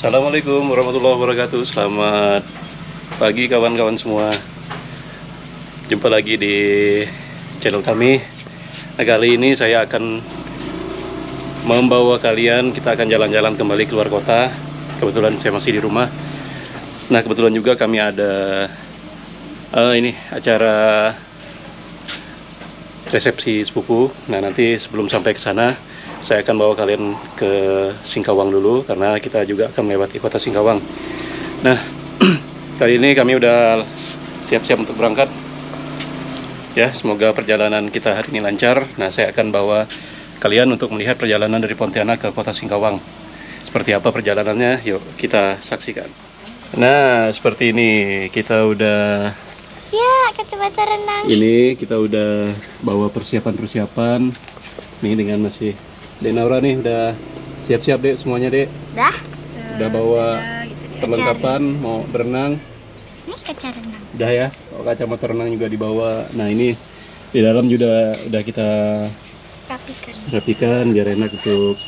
Assalamualaikum warahmatullahi wabarakatuh. Selamat pagi kawan-kawan semua. Jumpa lagi di channel kami. Nah, kali ini saya akan membawa kalian, kita akan jalan-jalan kembali keluar kota. Kebetulan saya masih di rumah. Nah, kebetulan juga kami ada ini acara resepsi sepupu. Nah, nanti sebelum sampai ke sana, saya akan bawa kalian ke Singkawang dulu, karena kita juga akan melewati kota Singkawang. Nah, kali ini kami udah siap-siap untuk berangkat. Ya, semoga perjalanan kita hari ini lancar. Nah, saya akan bawa kalian untuk melihat perjalanan dari Pontianak ke kota Singkawang. Seperti apa perjalanannya? Yuk kita saksikan. Nah, seperti ini kita udah kacamata renang. Ini kita udah bawa persiapan nih dengan masih Dek Naura nih udah siap-siap Dek semuanya Dek. Udah bawa perlengkapan mau berenang. Ini kaca renang. Udah ya, kacamata renang juga dibawa. Nah, ini di dalam juga udah kita rapikan biar enak untuk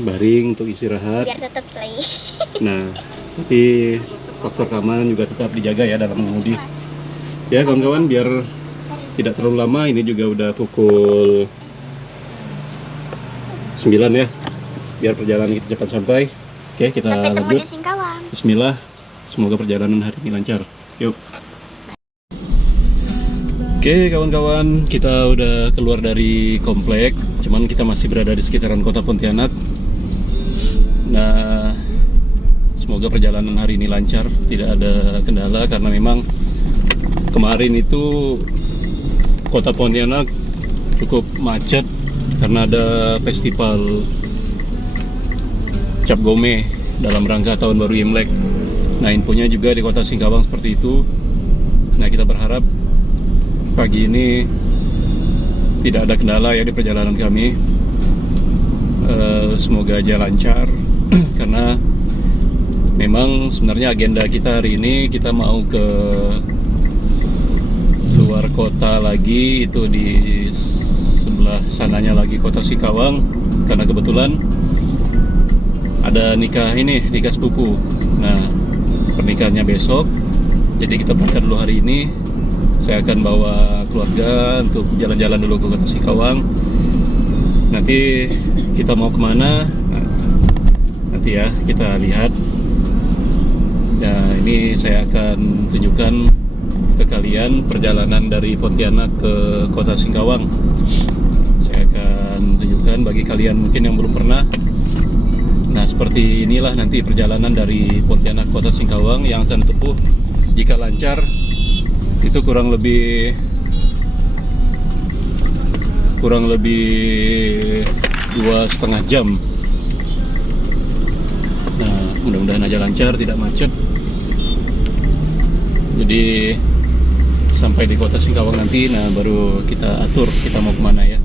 baring untuk istirahat. Biar tetap selai. Nah, tapi faktor keamanan juga tetap dijaga ya dalam mengemudi. Ya kawan-kawan, biar tidak terlalu lama. Ini juga udah pukul 9 ya, biar perjalanan kita cepat sampai. Oke, kita sampai lanjut. di Singkawang. Bismillah, semoga perjalanan hari ini lancar. Yuk. Oke kawan-kawan, kita udah keluar dari komplek, cuman kita masih berada di sekitaran kota Pontianak. Nah, semoga perjalanan hari ini lancar, tidak ada kendala, karena memang kemarin itu kota Pontianak cukup macet karena ada festival Cap Gome dalam rangka tahun baru Imlek. Nah, infonya juga di kota Singkawang seperti itu. Nah, kita berharap pagi ini tidak ada kendala ya di perjalanan kami. Semoga aja lancar karena memang sebenarnya agenda kita hari ini kita mau ke luar kota lagi, itu di sebelah sananya lagi kota Singkawang, karena kebetulan ada nikah sepupu. Nah, pernikahannya besok, jadi kita berangkat dulu hari ini. Saya akan bawa keluarga untuk jalan-jalan dulu ke kota Singkawang. Nanti kita mau kemana? Nah, nanti ya kita lihat. Ya, ini saya akan tunjukkan ke kalian perjalanan dari Pontianak ke kota Singkawang. Saya akan tunjukkan bagi kalian mungkin yang belum pernah. Nah, seperti inilah nanti perjalanan dari Pontianak kota Singkawang yang akan ditempuh jika lancar itu kurang lebih 2,5 jam. Nah, mudah-mudahan aja lancar, tidak macet. Jadi sampai di kota Singkawang nanti, nah baru kita atur kita mau kemana ya.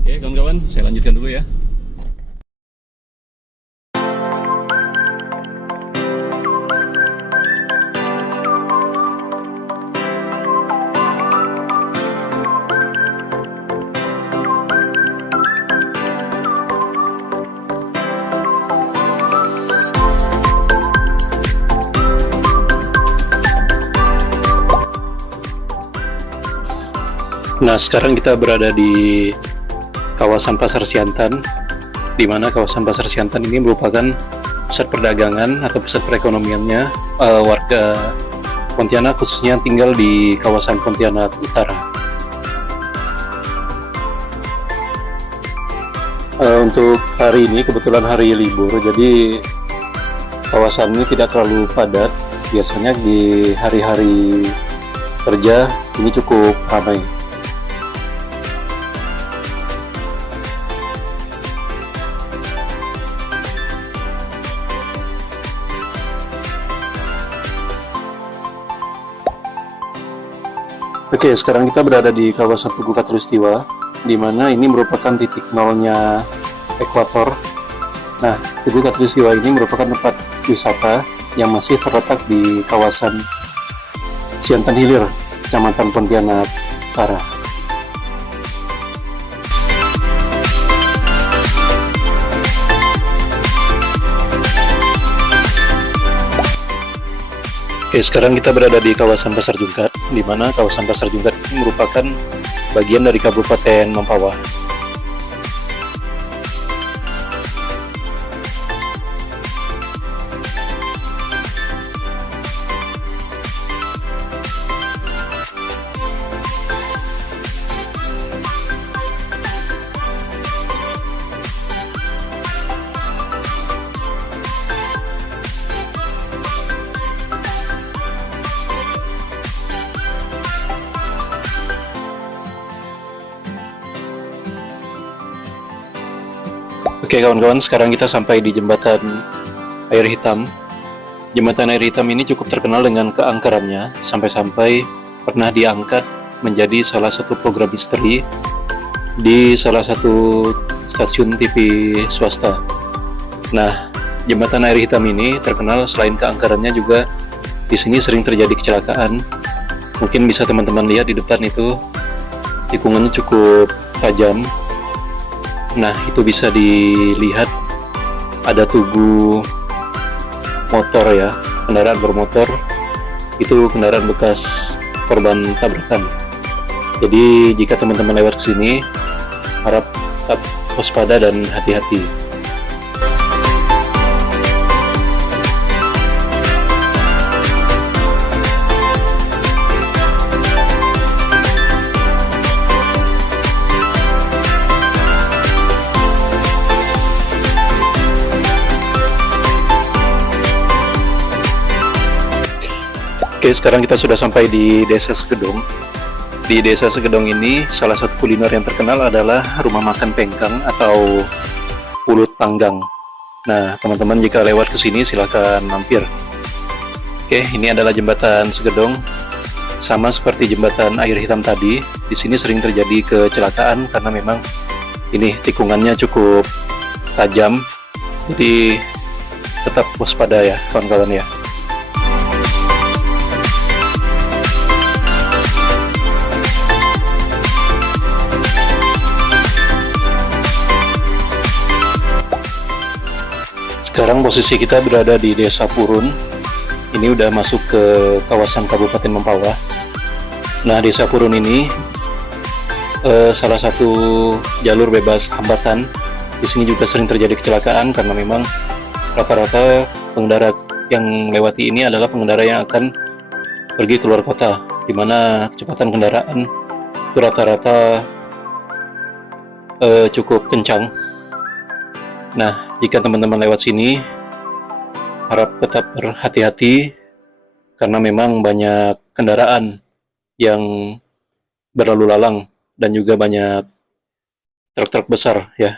Oke kawan-kawan, saya lanjutkan dulu ya. Nah, sekarang kita berada di kawasan Pasar Siantan, di mana kawasan Pasar Siantan ini merupakan pusat perdagangan atau pusat perekonomiannya warga Pontianak, khususnya tinggal di kawasan Pontianak Utara. Untuk hari ini kebetulan hari libur, jadi kawasan ini tidak terlalu padat. Biasanya di hari-hari kerja ini cukup ramai. Oke, sekarang kita berada di kawasan Tugu Katulistiwa, di mana ini merupakan titik nolnya ekuator. Nah, Tugu Katulistiwa ini merupakan tempat wisata yang masih terletak di kawasan Siantan Hilir, Kecamatan Pontianak Utara. Oke, sekarang kita berada di kawasan Pasar Jungkat, di mana kawasan Pasar Jungkat ini merupakan bagian dari Kabupaten Mempawah. Oke kawan-kawan, sekarang kita sampai di jembatan air hitam. Jembatan air hitam ini cukup terkenal dengan keangkerannya, sampai-sampai pernah diangkat menjadi salah satu program misteri di salah satu stasiun TV swasta. Nah, jembatan air hitam ini terkenal selain keangkerannya juga di sini sering terjadi kecelakaan. Mungkin bisa teman-teman lihat di depan itu tikungannya cukup tajam. Nah, itu bisa dilihat ada tugu motor ya, kendaraan bermotor. Itu kendaraan bekas korban tabrakan. Jadi, jika teman-teman lewat ke sini, harap tetap waspada dan hati-hati. Oke, sekarang kita sudah sampai di Desa Segedong. Di Desa Segedong ini, salah satu kuliner yang terkenal adalah rumah makan pengkang atau pulut panggang. Nah, teman-teman jika lewat ke sini silahkan mampir. Oke, ini adalah jembatan Segedong. Sama seperti jembatan air hitam tadi, di sini sering terjadi kecelakaan karena memang ini tikungannya cukup tajam. Jadi tetap waspada ya, kawan-kawan ya. Sekarang posisi kita berada di Desa Purun. Ini udah masuk ke kawasan Kabupaten Mempawah. Nah, Desa Purun ini salah satu jalur bebas hambatan. Di sini juga sering terjadi kecelakaan karena memang rata-rata pengendara yang lewati ini adalah pengendara yang akan pergi keluar kota, di mana kecepatan kendaraan itu rata-rata cukup kencang. Nah, jika teman-teman lewat sini, harap tetap berhati-hati karena memang banyak kendaraan yang berlalu lalang dan juga banyak truk-truk besar ya.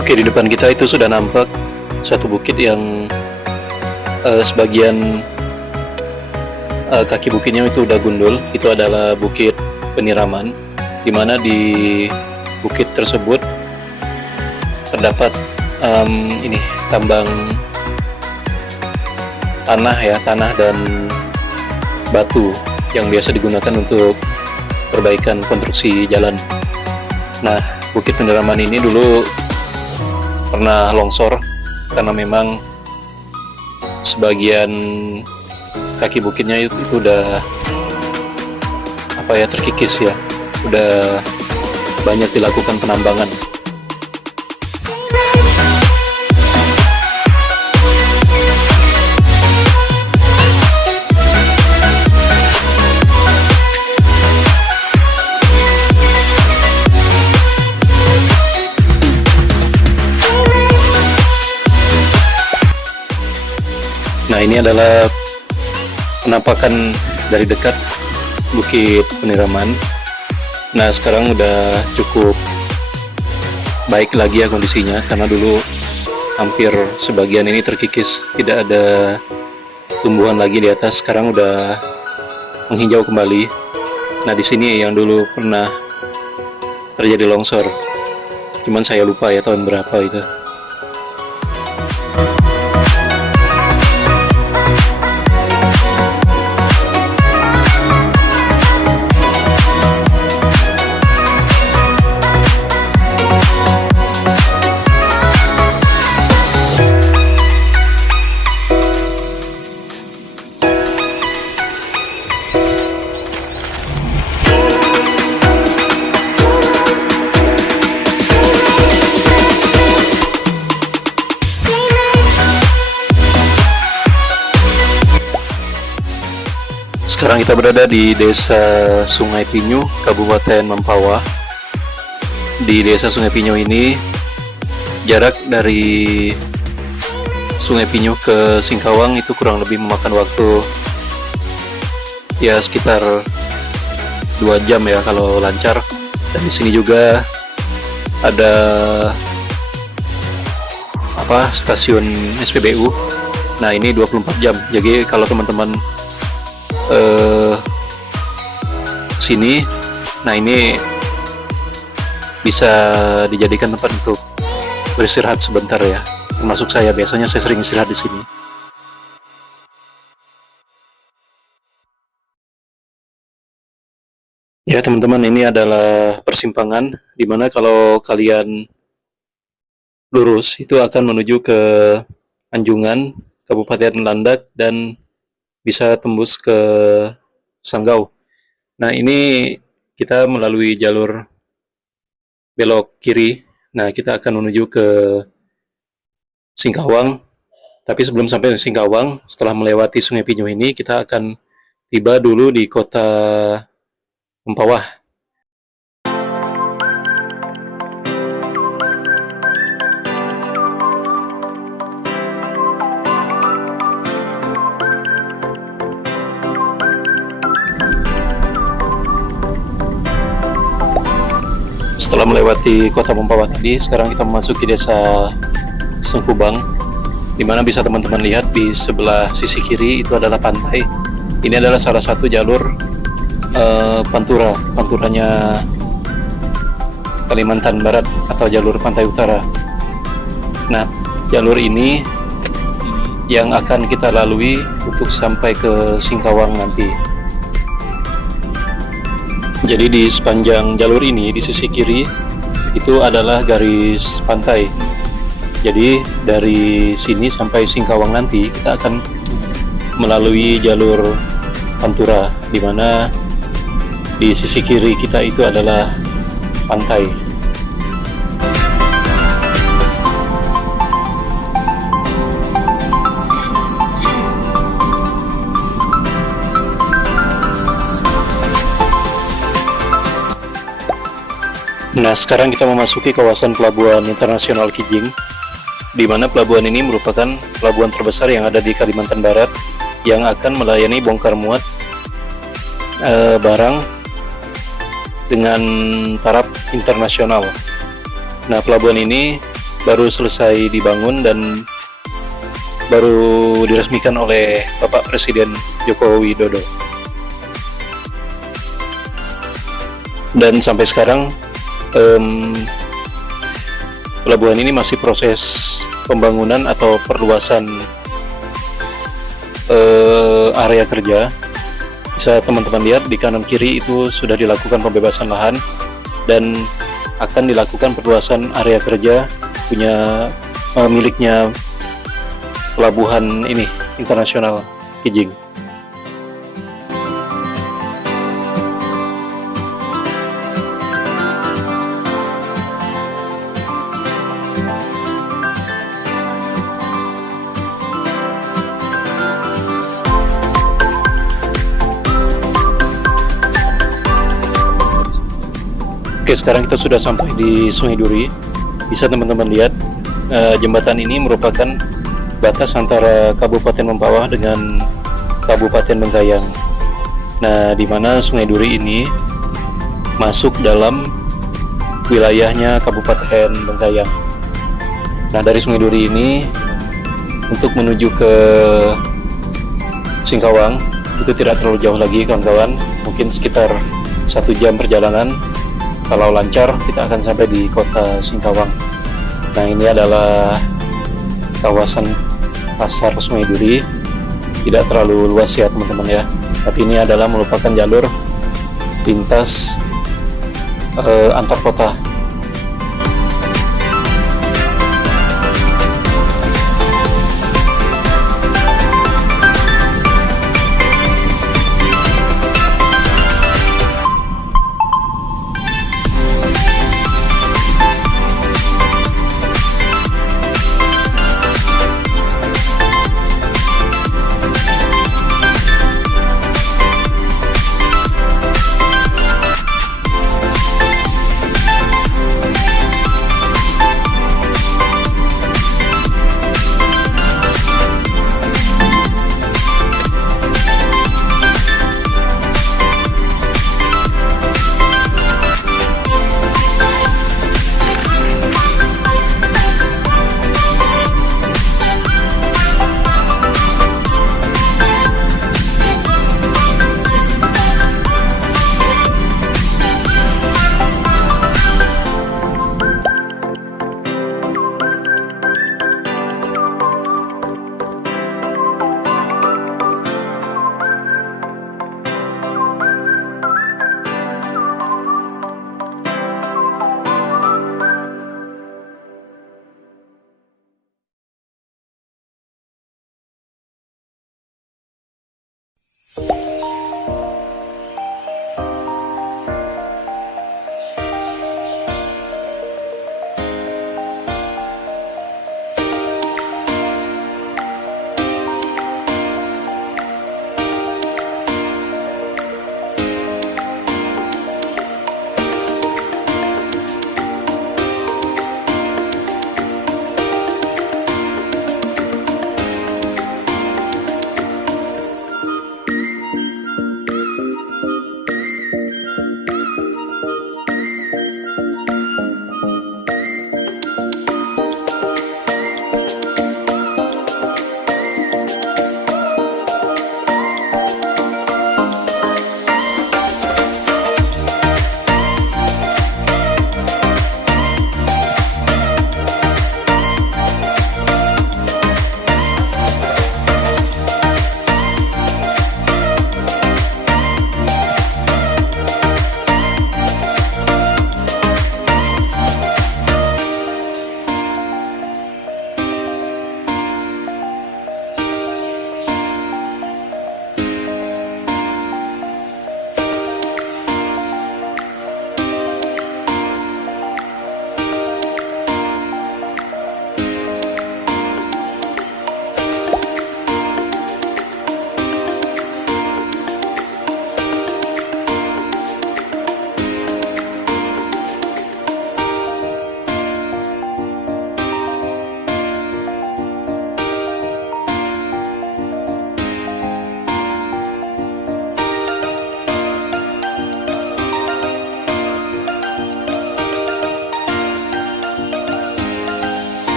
Oke, di depan kita itu sudah nampak satu bukit yang sebagian kaki bukitnya itu udah gundul. Itu adalah Bukit Peniraman, di mana di bukit tersebut terdapat ini tambang tanah ya, tanah dan batu yang biasa digunakan untuk perbaikan konstruksi jalan. Nah, Bukit Peniraman ini dulu pernah longsor karena memang sebagian kaki bukitnya itu udah terkikis ya, udah banyak dilakukan penambangan. Nah, ini adalah penampakan dari dekat Bukit Peniraman. Nah, sekarang udah cukup baik lagi ya kondisinya, karena dulu hampir sebagian ini terkikis, tidak ada tumbuhan lagi di atas. Sekarang udah menghijau kembali. Nah, di sini yang dulu pernah terjadi longsor, cuman saya lupa ya tahun berapa itu. Sekarang kita berada di Desa Sungai Pinyu, Kabupaten Mempawah. Di Desa Sungai Pinyu ini, jarak dari Sungai Pinyu ke Singkawang itu kurang lebih memakan waktu ya sekitar 2 jam ya kalau lancar. Dan di sini juga ada stasiun SPBU. Nah, ini 24 jam. Jadi kalau teman-teman sini, nah ini bisa dijadikan tempat untuk beristirahat sebentar ya. Termasuk saya, biasanya saya sering istirahat di sini. Ya teman-teman, ini adalah persimpangan dimana kalau kalian lurus itu akan menuju ke Anjungan, Kabupaten Landak, dan bisa tembus ke Sanggau. Nah, ini kita melalui jalur belok kiri. Nah, kita akan menuju ke Singkawang. Tapi sebelum sampai ke Singkawang, setelah melewati Sungai Pinyu ini, kita akan tiba dulu di kota Mempawah. Setelah melewati kota Mempawah tadi, sekarang kita memasuki desa Sengkubang, di mana bisa teman-teman lihat di sebelah sisi kiri itu adalah pantai. Ini adalah salah satu jalur panturanya Kalimantan Barat atau jalur pantai utara. Nah, jalur ini yang akan kita lalui untuk sampai ke Singkawang nanti. Jadi di sepanjang jalur ini, di sisi kiri itu adalah garis pantai. Jadi dari sini sampai Singkawang nanti kita akan melalui jalur Pantura, di mana di sisi kiri kita itu adalah pantai. Nah, sekarang kita memasuki kawasan Pelabuhan Internasional Kijing, di mana pelabuhan ini merupakan pelabuhan terbesar yang ada di Kalimantan Barat yang akan melayani bongkar muat barang dengan taraf internasional. Nah, pelabuhan ini baru selesai dibangun dan baru diresmikan oleh Bapak Presiden Joko Widodo. Dan sampai sekarang pelabuhan ini masih proses pembangunan atau perluasan area kerja. Bisa teman-teman lihat di kanan kiri itu sudah dilakukan pembebasan lahan dan akan dilakukan perluasan area kerja miliknya pelabuhan ini internasional Kijing. Oke, sekarang kita sudah sampai di Sungai Duri. Bisa teman-teman lihat, jembatan ini merupakan batas antara Kabupaten Mempawah dengan Kabupaten Bengkayang. Nah, di mana Sungai Duri ini masuk dalam wilayahnya Kabupaten Bengkayang. Nah, dari Sungai Duri ini untuk menuju ke Singkawang itu tidak terlalu jauh lagi, kawan-kawan. Mungkin sekitar 1 jam perjalanan. Kalau lancar, kita akan sampai di kota Singkawang. Nah, ini adalah kawasan pasar Sungai Duri. Tidak terlalu luas ya teman-teman ya. Tapi ini adalah merupakan jalur lintas antar kota.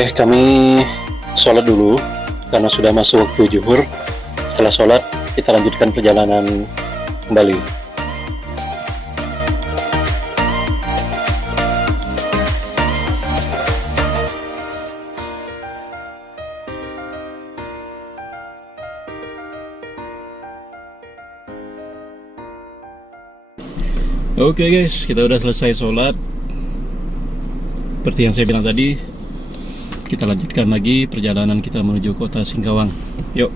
Oke, kami sholat dulu karena sudah masuk waktu zuhur. Setelah sholat, kita lanjutkan perjalanan kembali. Oke guys, kita udah selesai sholat. Seperti yang saya bilang tadi, kita lanjutkan lagi perjalanan kita menuju kota Singkawang. Yuk.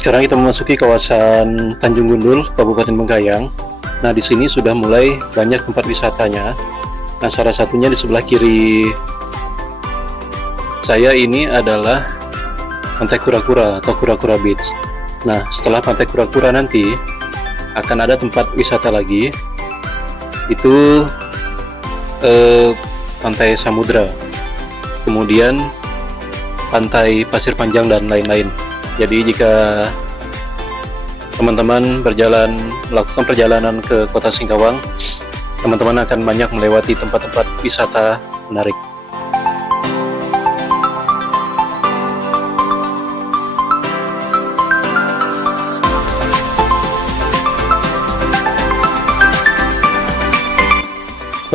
Sekarang kita memasuki kawasan Tanjung Gundul, Kabupaten Bengkayang. Nah, di sini sudah mulai banyak tempat wisatanya. Nah, salah satunya di sebelah kiri saya ini adalah Pantai Kura-Kura atau Kura-Kura Beach. Nah, setelah Pantai Kura-Kura nanti akan ada tempat wisata lagi. Itu Pantai Samudra. Kemudian Pantai Pasir Panjang dan lain-lain. Jadi jika teman-teman melakukan perjalanan ke kota Singkawang, teman-teman akan banyak melewati tempat-tempat wisata menarik.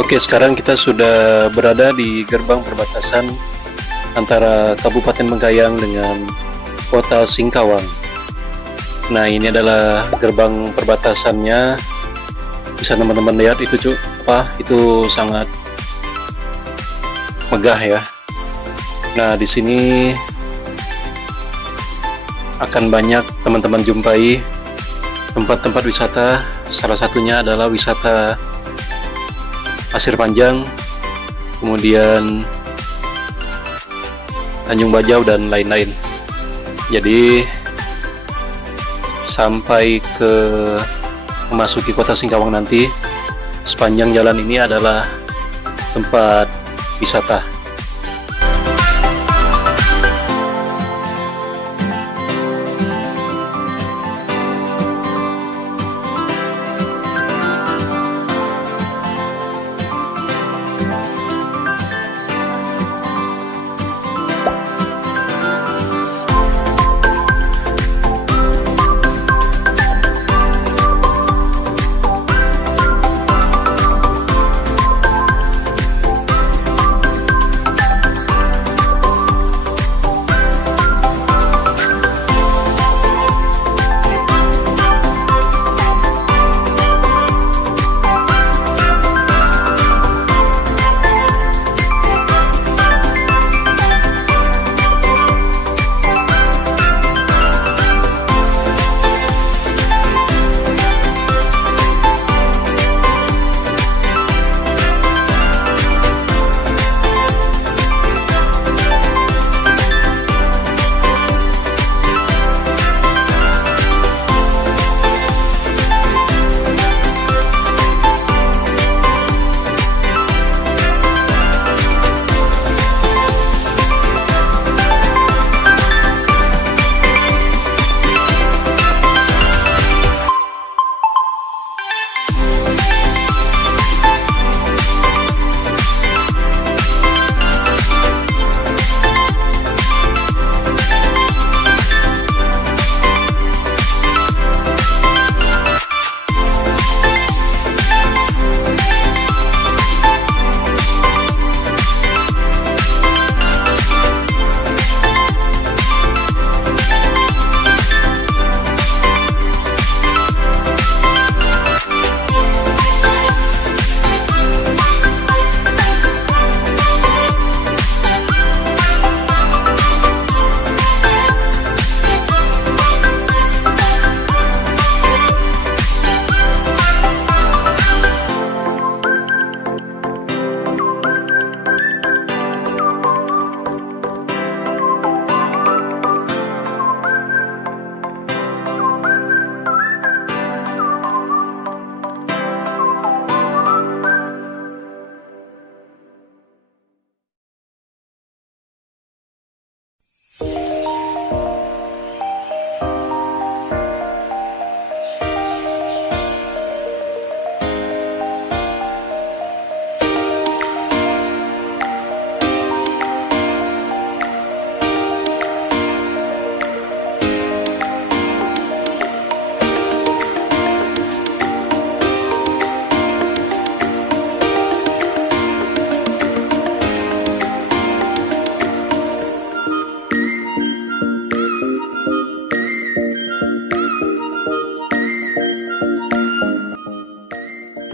Oke, sekarang kita sudah berada di gerbang perbatasan antara Kabupaten Bengkayang dengan kota Singkawang. Nah, ini adalah gerbang perbatasannya. Bisa teman-teman lihat itu itu sangat megah ya. Nah, di sini akan banyak teman-teman jumpai tempat-tempat wisata. Salah satunya adalah wisata Pasir Panjang, kemudian Tanjung Bajau dan lain-lain. Jadi sampai ke memasuki kota Singkawang nanti, sepanjang jalan ini adalah tempat wisata.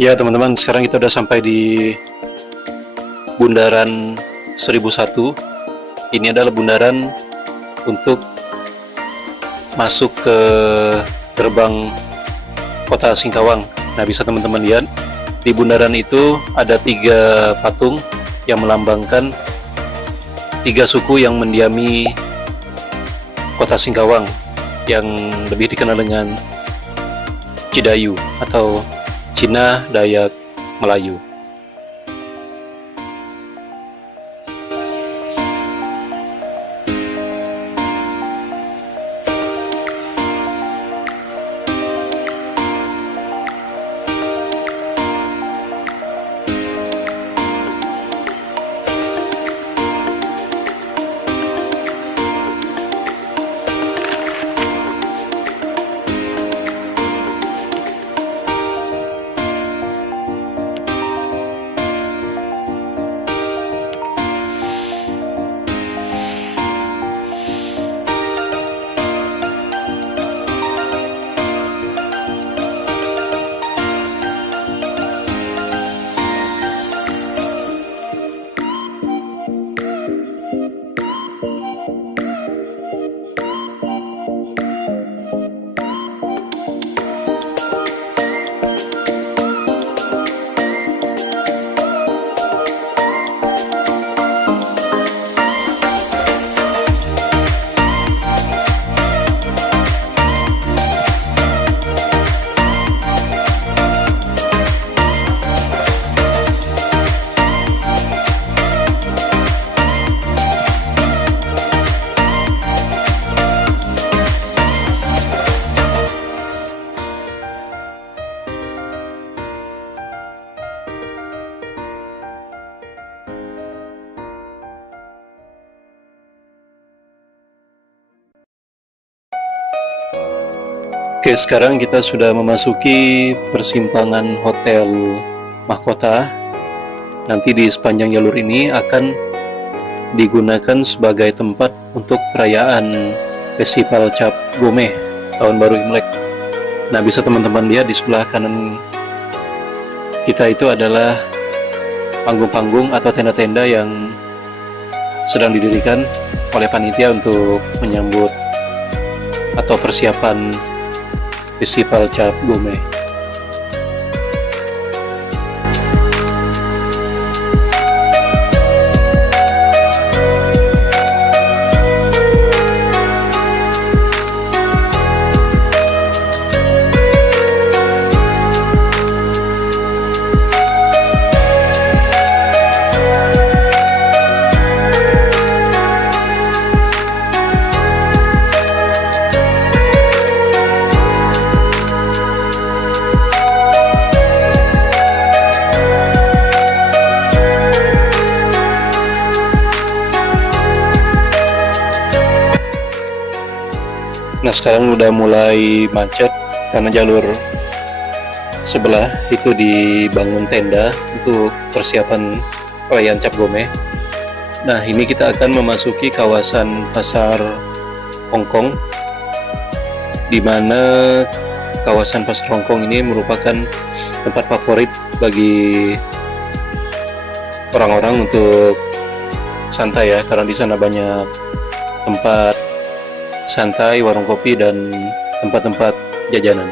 Ya teman-teman, sekarang kita udah sampai di Bundaran 1001. Ini adalah bundaran untuk masuk ke gerbang kota Singkawang. Nah, bisa teman-teman lihat di bundaran itu ada 3 patung yang melambangkan 3 suku yang mendiami kota Singkawang, yang lebih dikenal dengan Cidayu atau Cina Dayak Melayu. Oke, sekarang kita sudah memasuki persimpangan Hotel Mahkota. Nanti di sepanjang jalur ini akan digunakan sebagai tempat untuk perayaan Festival Cap Gomeh Tahun Baru Imlek. Nah, bisa teman-teman lihat di sebelah kanan kita itu adalah panggung-panggung atau tenda-tenda yang sedang didirikan oleh panitia untuk menyambut atau persiapan Festival Cap Gomeh. Nah, sekarang udah mulai macet karena jalur sebelah itu dibangun tenda untuk persiapan perayaan Cap Gomeh. Nah, ini kita akan memasuki kawasan Pasar Hongkong, di mana kawasan Pasar Hongkong ini merupakan tempat favorit bagi orang-orang untuk santai ya, karena di sana banyak tempat santai, warung kopi, dan tempat-tempat jajanan.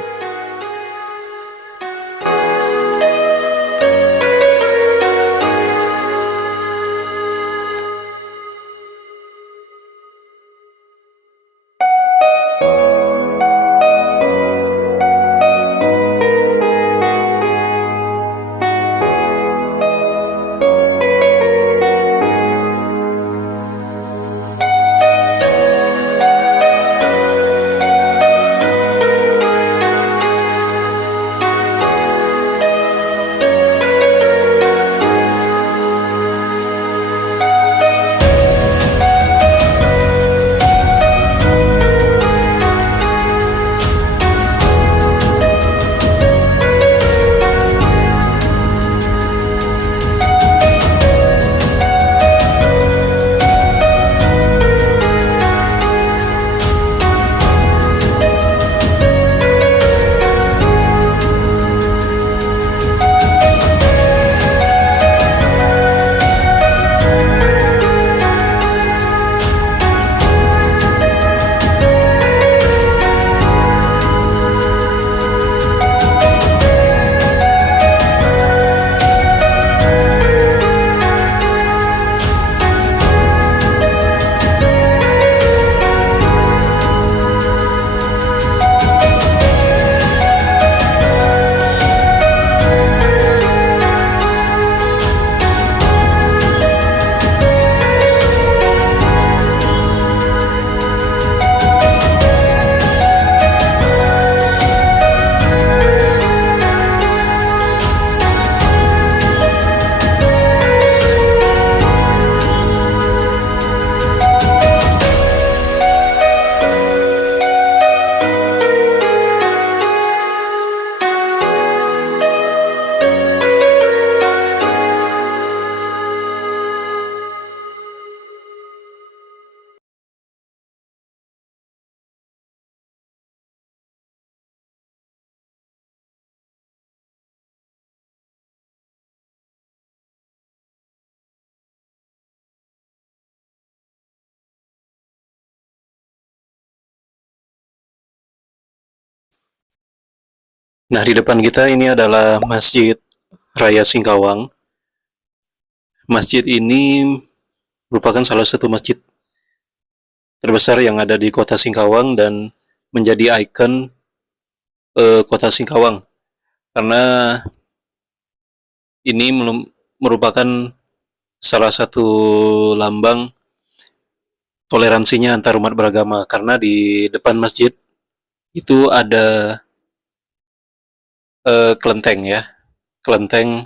Nah, di depan kita ini adalah Masjid Raya Singkawang. Masjid ini merupakan salah satu masjid terbesar yang ada di kota Singkawang dan menjadi ikon kota Singkawang. Karena ini merupakan salah satu lambang toleransinya antar umat beragama. Karena di depan masjid itu ada kelenteng ya, kelenteng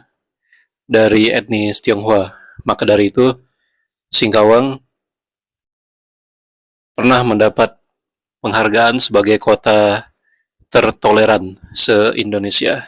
dari etnis Tionghoa. Maka dari itu Singkawang pernah mendapat penghargaan sebagai kota tertoleran se-Indonesia.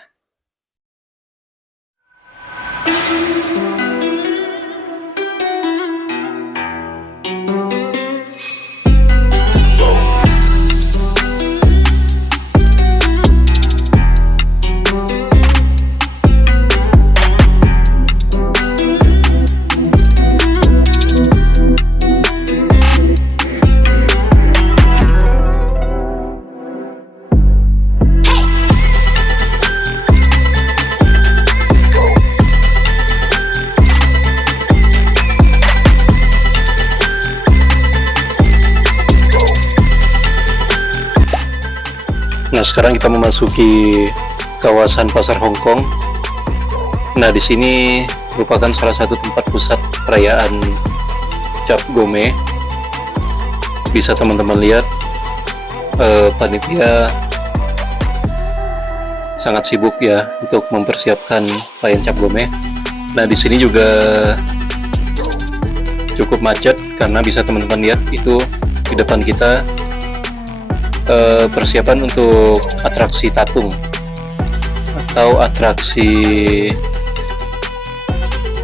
Nah, sekarang kita memasuki kawasan Pasar Hongkong. Nah, di sini merupakan salah satu tempat pusat perayaan Cap Gome. Bisa teman-teman lihat, panitia sangat sibuk ya untuk mempersiapkan perayaan Cap Gome. Nah, di sini juga cukup macet karena bisa teman-teman lihat itu di depan kita persiapan untuk atraksi tatung atau atraksi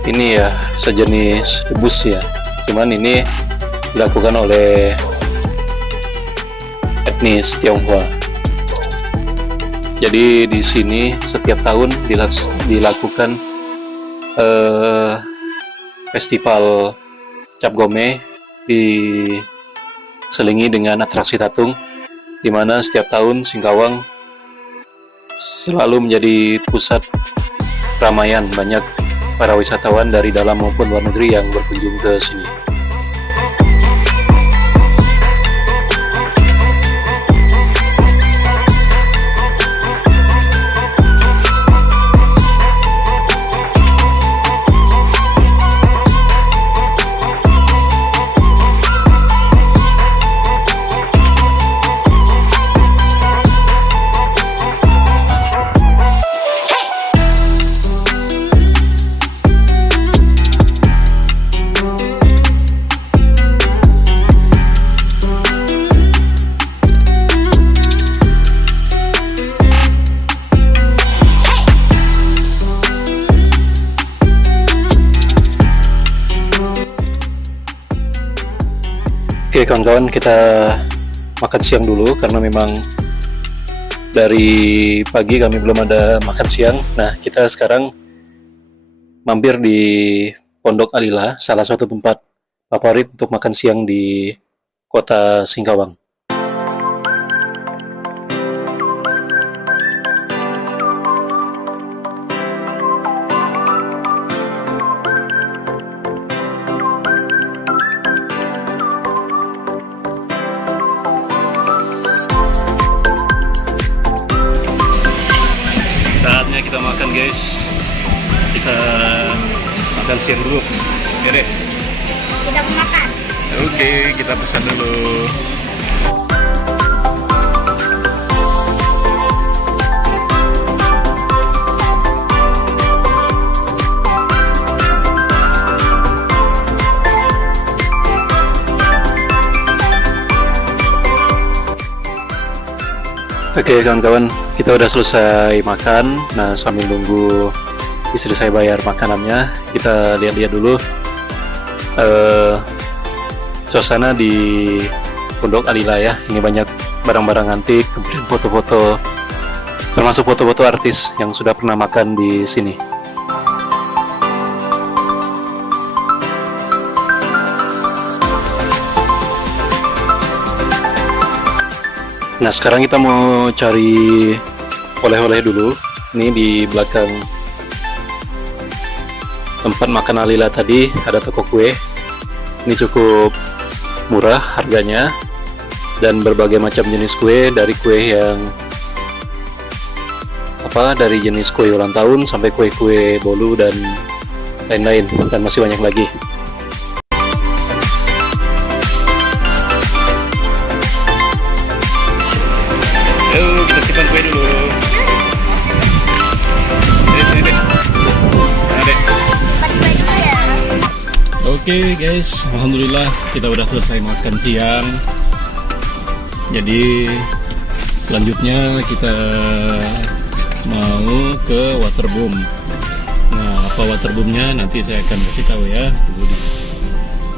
ini ya, sejenis bus ya, cuman ini dilakukan oleh etnis Tionghoa. Jadi di sini setiap tahun dilakukan festival Cap Gome diselingi dengan atraksi tatung, di mana setiap tahun Singkawang selalu menjadi pusat keramaian banyak para wisatawan dari dalam maupun luar negeri yang berkunjung ke sini. Oke kawan-kawan, kita makan siang dulu karena memang dari pagi kami belum ada makan siang. Nah, kita sekarang mampir di Pondok Alila, salah satu tempat favorit untuk makan siang di kota Singkawang. Saatnya kita makan guys, kita makan siang dulu ya deh. Kita mau makan. Oke, kita pesan dulu. Oke kawan-kawan, kita udah selesai makan. Nah, sambil nunggu istri saya bayar makanannya, kita lihat-lihat dulu suasana di Pondok Alila ya. Ini banyak barang-barang antik, kemudian foto-foto, termasuk foto-foto artis yang sudah pernah makan di sini. Nah, sekarang kita mau cari oleh-oleh dulu. Ini di belakang tempat makan Alila tadi ada toko kue. Ini cukup murah harganya dan berbagai macam jenis kue, dari kue yang dari jenis kue ulang tahun sampai kue-kue bolu dan lain-lain, dan masih banyak lagi. Yuk kita simpan kue dulu. Sini, Dek. Nah, Dek. Baju-baju ya. Oke guys, alhamdulillah kita udah selesai makan siang. Jadi selanjutnya kita mau ke waterboom. Nah, apa waterboomnya nanti saya akan kasih tahu ya. Tunggu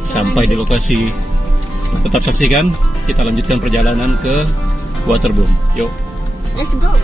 sampai di lokasi. Tetap saksikan, kita lanjutkan perjalanan ke waterboom. Yuk. Let's go.